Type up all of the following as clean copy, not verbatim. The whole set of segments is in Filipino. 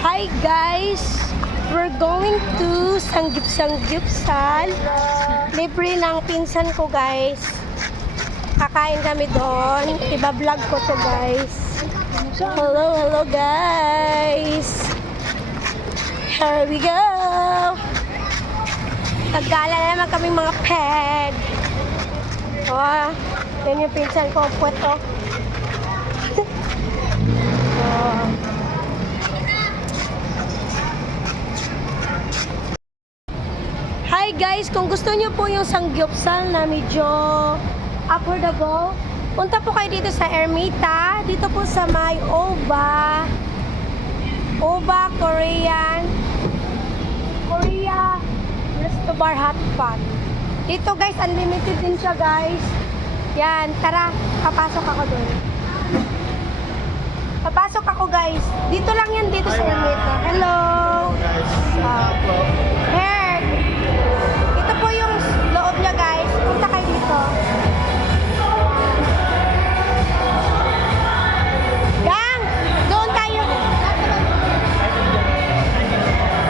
Hi guys! We're going to Sanggip-Sanggipsal. Libre ng pinsan ko guys. Kakain kami doon. Iba-vlog ko to guys. Hello guys! Here we go! Nagkala na naman kaming mga peg. Oh, yan yung pinsan ko. Puweto. Oh. Hi guys, kung gusto niyo po yung Sanggyeopsal na medyo affordable, punta po kayo dito sa Ermita, dito po sa may Oba Korea Resto Bar Hotpot. Dito guys, unlimited din siya guys. Yan, tara, papasok ako doon. Papasok ako guys. Dito lang yan, dito sa Ermita. Hello! Here! Ito po yung loob niya guys. Punta kayo dito. Gang! Doon tayo.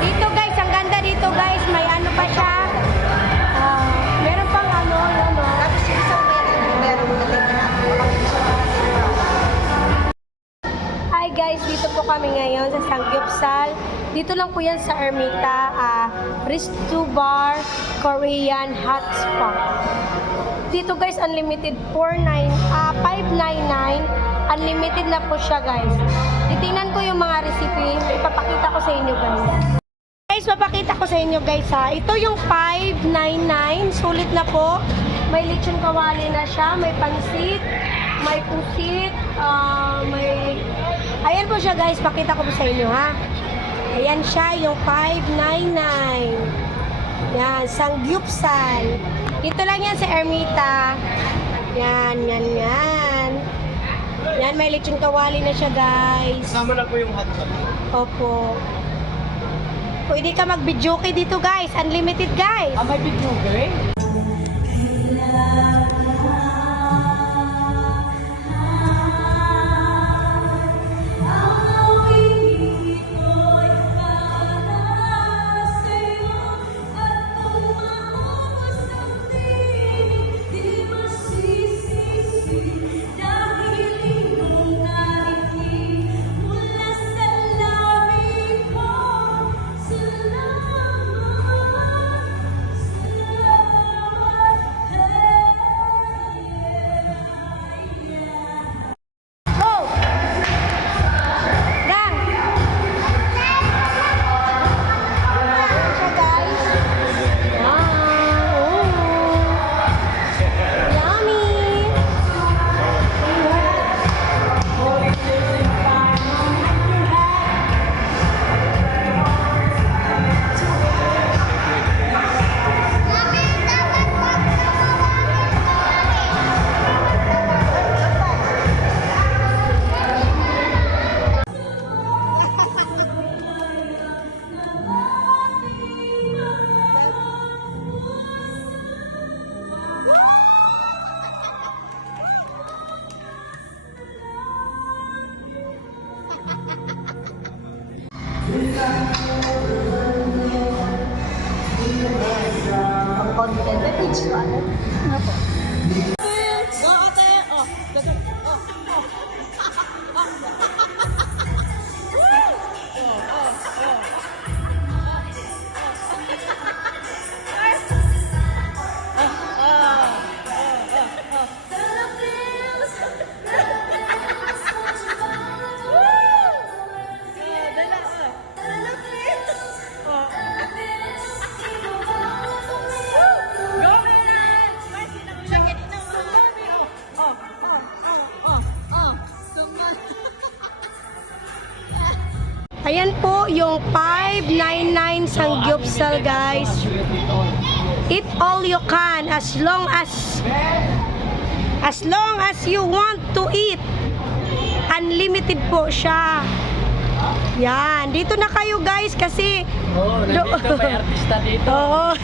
Dito guys, ang ganda dito guys. May ano pa siya. Meron pang ano. Tapos yung isang meron Hi guys, dito po kami ngayon sa Sanggyeopsal. Dito lang po yan sa Ermita, Resto Bar Korean Hot Spot. Dito guys, unlimited 599. Unlimited na po siya guys. Titingnan ko yung mga recipe. Ipapakita ko sa inyo guys. Guys, papakita ko sa inyo guys ha. Ito yung 599. Sulit na po. May lechon kawali na siya. May pansit. May pusit. Ayan po siya guys. Pakita ko po sa inyo ha. Ayan siya yung 599. Yan. Sanggyeopsal. Dito lang yan sa Ermita. Yan. Yan. May lechon kawali na siya guys. Kasama na po yung hotdog. Opo. Pwede ka mag-videoke dito guys. Unlimited guys. May video eh? content na page ko. Ano po? Ayan po yung 599 Sanggyeopsal guys. Eat all you can as long as you want to eat. Unlimited po siya. Yan, dito na kayo guys kasi Nandito may artista dito. Oo.